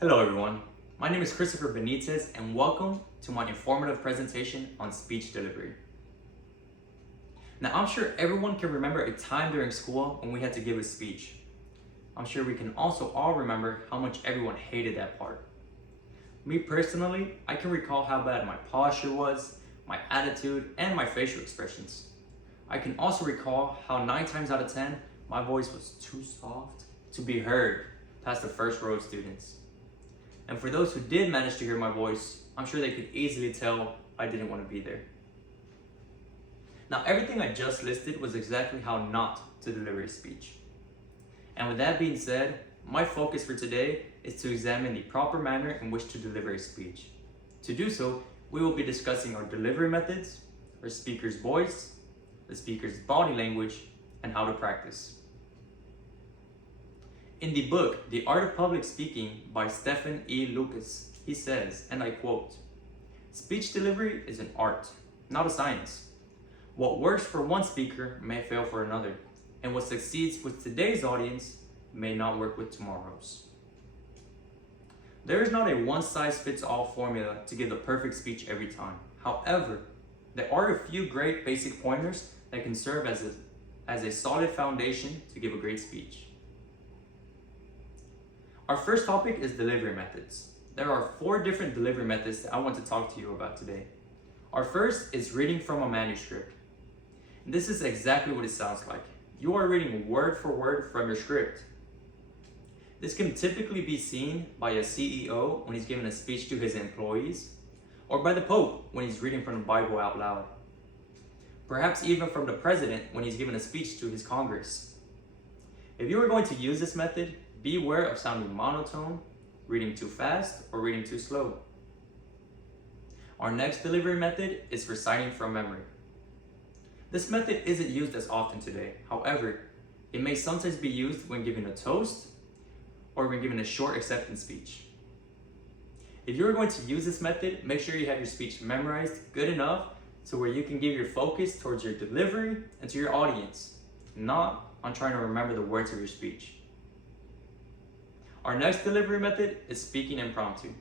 Hello everyone, my name is Christopher Benitez and welcome to my informative presentation on speech delivery. Now I'm sure everyone can remember a time during school when we had to give a speech. I'm sure we can also all remember how much everyone hated that part. Me personally, I can recall how bad my posture was, my attitude, and my facial expressions. I can also recall how 9 times out of 10, my voice was too soft to be heard past the first row of students. And for those who did manage to hear my voice, I'm sure they could easily tell I didn't want to be there. Now, everything I just listed was exactly how not to deliver a speech. And with that being said, my focus for today is to examine the proper manner in which to deliver a speech. To do so, we will be discussing our delivery methods, our speaker's voice, the speaker's body language, and how to practice. In the book, The Art of Public Speaking by Stephen E. Lucas, he says, and I quote, "Speech delivery is an art, not a science. What works for one speaker may fail for another, and what succeeds with today's audience may not work with tomorrow's." There is not a one-size-fits-all formula to give the perfect speech every time. However, there are a few great basic pointers that can serve as a solid foundation to give a great speech. Our first topic is delivery methods. There are 4 different delivery methods that I want to talk to you about today. Our first is reading from a manuscript. This is exactly what it sounds like. You are reading word for word from your script. This can typically be seen by a CEO when he's giving a speech to his employees, or by the Pope when he's reading from the Bible out loud. Perhaps even from the President when he's giving a speech to his Congress. If you are going to use this method, beware of sounding monotone, reading too fast, or reading too slow. Our next delivery method is reciting from memory. This method isn't used as often today. However, it may sometimes be used when giving a toast or when giving a short acceptance speech. If you're going to use this method, make sure you have your speech memorized good enough to where you can give your focus towards your delivery and to your audience, not on trying to remember the words of your speech. Our next delivery method is speaking impromptu.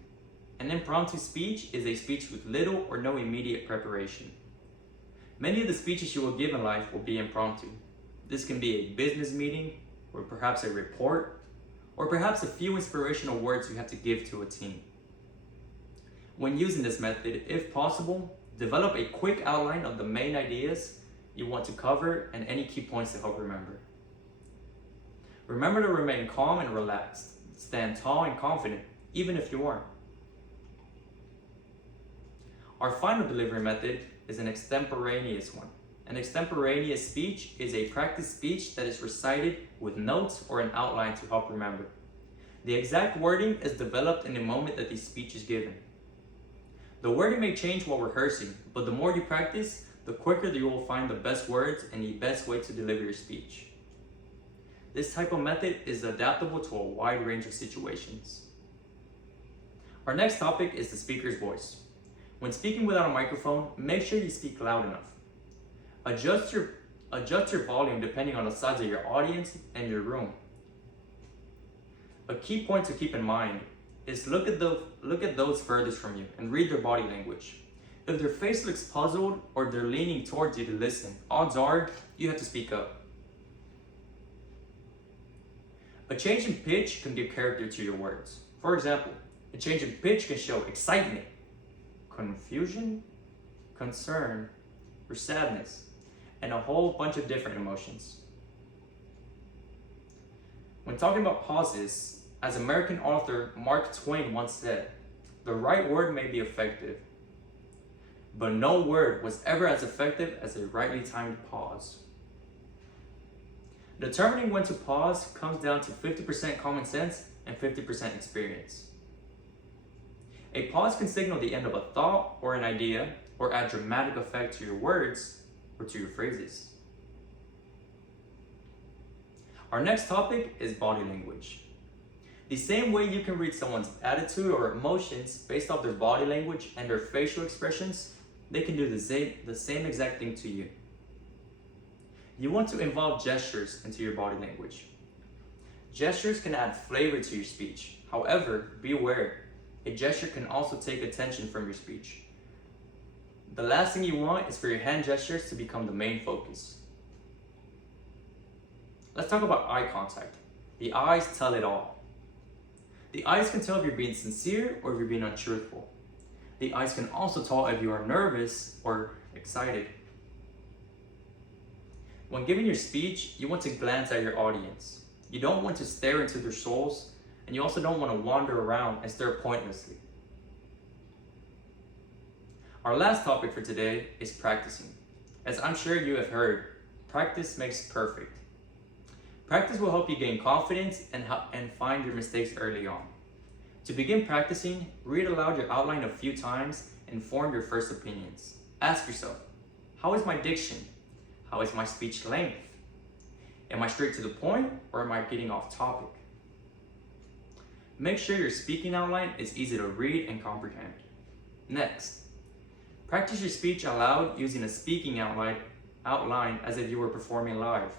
An impromptu speech is a speech with little or no immediate preparation. Many of the speeches you will give in life will be impromptu. This can be a business meeting, or perhaps a report, or perhaps a few inspirational words you have to give to a team. When using this method, if possible, develop a quick outline of the main ideas you want to cover and any key points to help remember. Remember to remain calm and relaxed. Stand tall and confident, even if you aren't. Our final delivery method is an extemporaneous one. An extemporaneous speech is a practice speech that is recited with notes or an outline to help remember. The exact wording is developed in the moment that the speech is given. The wording may change while rehearsing, but the more you practice, the quicker you will find the best words and the best way to deliver your speech. This type of method is adaptable to a wide range of situations. Our next topic is the speaker's voice. When speaking without a microphone, make sure you speak loud enough. Adjust your volume depending on the size of your audience and your room. A key point to keep in mind is look at those furthest from you and read their body language. If their face looks puzzled or they're leaning towards you to listen, odds are you have to speak up. A change in pitch can give character to your words. For example, a change in pitch can show excitement, confusion, concern, or sadness, and a whole bunch of different emotions. When talking about pauses, as American author Mark Twain once said, "The right word may be effective, but no word was ever as effective as a rightly timed pause." Determining when to pause comes down to 50% common sense and 50% experience. A pause can signal the end of a thought or an idea, or add dramatic effect to your words or to your phrases. Our next topic is body language. The same way you can read someone's attitude or emotions based off their body language and their facial expressions, they can do the same exact thing to you. You want to involve gestures into your body language. Gestures can add flavor to your speech. However, be aware, a gesture can also take attention from your speech. The last thing you want is for your hand gestures to become the main focus. Let's talk about eye contact. The eyes tell it all. The eyes can tell if you're being sincere or if you're being untruthful. The eyes can also tell if you are nervous or excited. When giving your speech, you want to glance at your audience. You don't want to stare into their souls, and you also don't want to wander around and stare pointlessly. Our last topic for today is practicing. As I'm sure you have heard, practice makes perfect. Practice will help you gain confidence and find your mistakes early on. To begin practicing, read aloud your outline a few times and form your first opinions. Ask yourself, how is my diction? How is my speech length? Am I straight to the point or am I getting off topic? Make sure your speaking outline is easy to read and comprehend. Next, practice your speech aloud using a speaking outline as if you were performing live.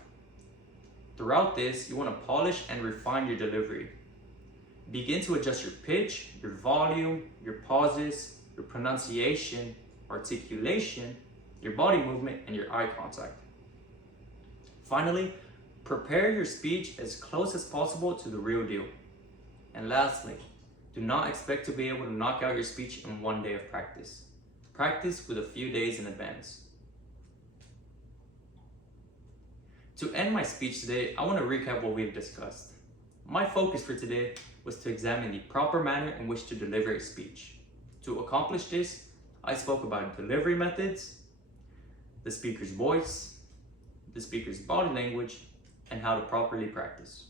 Throughout this, you want to polish and refine your delivery. Begin to adjust your pitch, your volume, your pauses, your pronunciation, articulation, your body movement, and your eye contact. Finally, prepare your speech as close as possible to the real deal. And lastly, do not expect to be able to knock out your speech in one day of practice. Practice with a few days in advance. To end my speech today, I want to recap what we've discussed. My focus for today was to examine the proper manner in which to deliver a speech. To accomplish this, I spoke about delivery methods, the speaker's voice, the speaker's body language, and how to properly practice.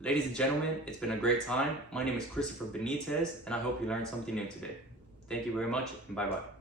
Ladies and gentlemen, it's been a great time. My name is Christopher Benitez, and I hope you learned something new today. Thank you very much, and bye-bye.